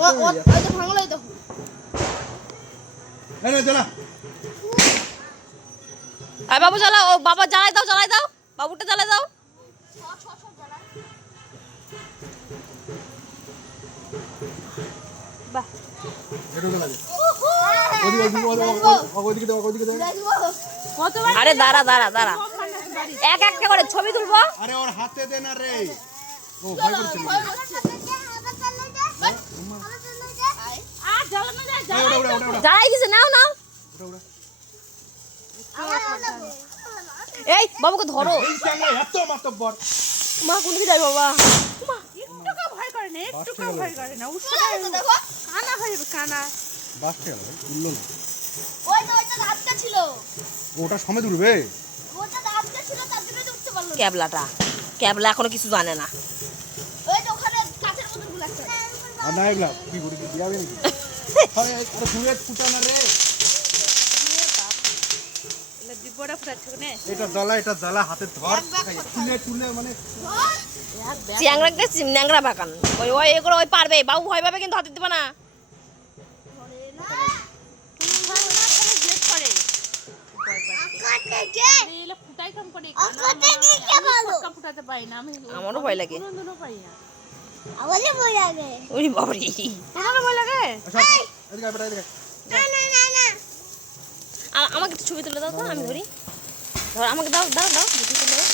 ভাঙলাই দেখো আয় বাবু জ্বালাও, ও বাবা জ্বালাই দাও বাবুটা জ্বালাই দাও। বাহ আরে দাঁড়া এক একটা করে ছবি তুলবো। আরে ওর হাতে দে না রে, ও ভয় করছে। জ্বালাই দিছে, নাও এই বাবুকে ধরো। এত মাতব্বর মা কোন দিকে যাই বাবা? একটুকু ভয় করে না, একটুকু ভয় করে না। দেখো কানা হয়ে যাবে, কানা বাসতে গেল উঠলো না। ওইটা দাঁতটা ছিল, ওটা সমেত উঠবে। ওটা দাঁতটা ছিল, তার জন্য তো উঠতে পারলো না। ক্যাবলা এখনো কিছু জানে না। ওই তো ওখানে কাঁচের বোতলগুলো আছে। আর না এগুলা কি করে কি দিয়াবে নাকি? আরে আরে ঘুরে ফুটা না রে। এলা দিবড়া ফুটাচ্ছে কোনে? এটা জ্বালা হাতে ধর, তুলে মানে চিংড়াকে ন্যাংরা বাকান। ওই এগুলো ওই পারবে, বাবু ভয় পাবে কিন্তু হাতে দিবা না। আমারও ভয় লাগে। ওরে বাবারে, আমাকে একটু ছবি তুলে দাও তো, আমি ধরি। ধর আমাকে দাও ছবি তুলে দাও।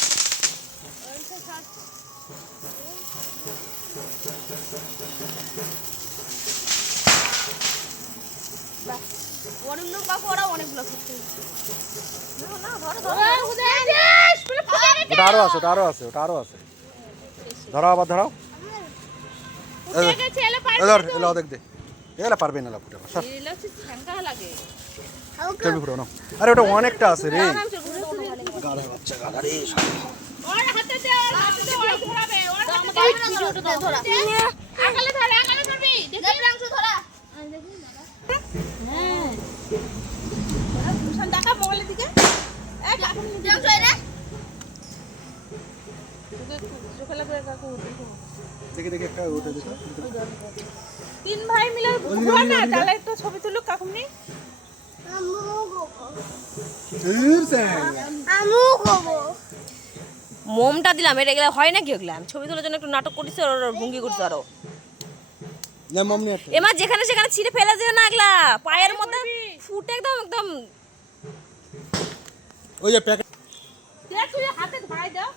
অনেক লোক বাবু, ওরা অনেকগুলো করতে। ওটা আরো আছে ধরো, আবার ধরো। এলা দেখ দে, এলা পারবে না ফুটে। ছবি ফুটো না। আরে ওটা অনেকটা আছে রে। গাধা বাচ্চা গাধা রে। দেখে একটা ওটা দেখো। তিন ভাই মিলে ঘোরা না, তাহলে একটা ছবি তুলো কাকুমনি। মোমটা দিলাম, এটা এগুলা হয় নাকি? ওগুলা আমি ছবি তোলার জন্য একটু নাটক করছি, আর ভঙ্গি করছি আরো। না মম নিয়ে আসো। এমা যেখানে সেখানে ছিঁড়ে ফেলে দিও না, এগুলা পায়ের মধ্যে ফুটে একদম। ওই যে প্যাকেট দেখ তুই হাতে ধরাই দাও।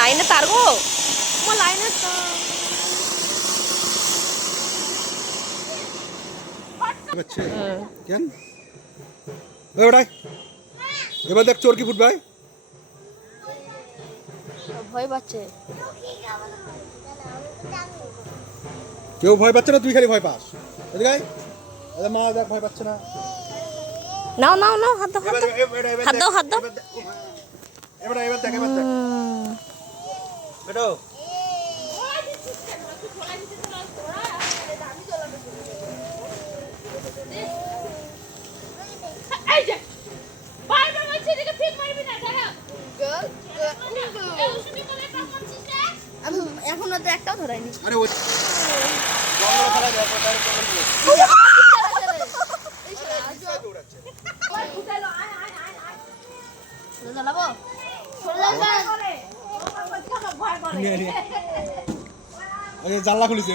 লাইনে তার গো, লাইনে বাচ্চা কেন ওই ওটাই। এবার দেখ চোর কি ফুট ভাই, ভয় পাচ্ছে। কেউ ভয় পাচ্ছে না, তুই খালি ভয় পাস। এদিকে আয়। মা দেখ ভয় পাচ্ছে না। নাও হাত দাও। এবার দেখ বেটো। এই যে বারবার বলছি এদিকে ঠিক মারবি না, দাঁড়া। আমি এখনো তো একটাও ধরাইনি। আরে ওই জঙ্গল খেলা দেখো, ডাইরেক্ট জঙ্গল দিয়ে জ্বালাবো জানলা খুলেছে।